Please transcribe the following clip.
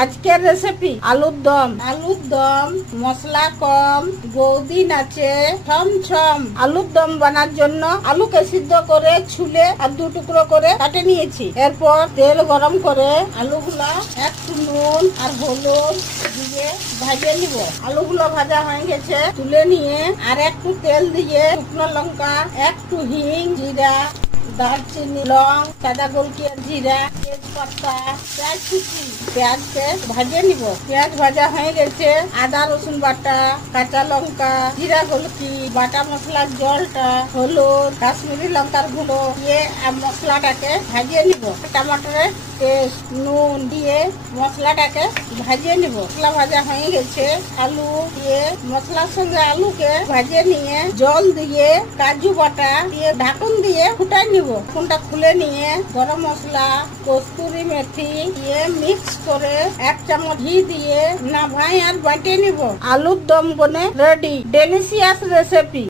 আজকের রেসিপি আলুর দম। আলুর দম মশলা কম, বৌদি নাচে ছম ছম। আলুর দম বানার জন্য আলুকে সিদ্ধ করে ছুলে আর দু টুকরো করে কাটে নিয়েছি। এরপর তেল গরম করে আলুগুলা একটু নুন আর হলুদ দিয়ে ভাজে নিব। আলুগুলো ভাজা হয়ে গেছে, তুলে নিয়ে আর একটু তেল দিয়ে শুকনো লঙ্কা, একটু হিং, জিরা, দারচিনি, লং, সাদা গোলকিয়া, জিরা, তেজপাতা, পেঁয়াজ কুচি, পেঁয়াজকে ভাজে নিব। পেঁয়াজ ভাজা হয়ে গেছে, আদা রসুন বাটা, কাঁচা লঙ্কা, জিরা গোলকি, বাটা মশলার জলটা, হলুদ, কাশ্মীরি লঙ্কার গুঁড়ো দিয়ে মশলাটাকে ভাজিয়ে নিব। টমাটরের পেস্ট, নুন দিয়ে মশলাটাকে ভাজিয়ে নিব। মশলা ভাজা হয়ে গেছে, আলু দিয়ে মশলার সঙ্গে আলুকে ভাজিয়ে নিয়ে জল দিয়ে কাজু বাটা দিয়ে ঢাকুন দিয়ে ফুটাই নিব। ঢাকুনটা খুলে নিয়ে গরম মশলা, কস্তুরি মেথি দিয়ে মিক্স করে 1 চামচ ঘি দিয়ে নাভাই আর বাটিয়ে নিব। আলুর দম বনে রেডি। Delicious recipe.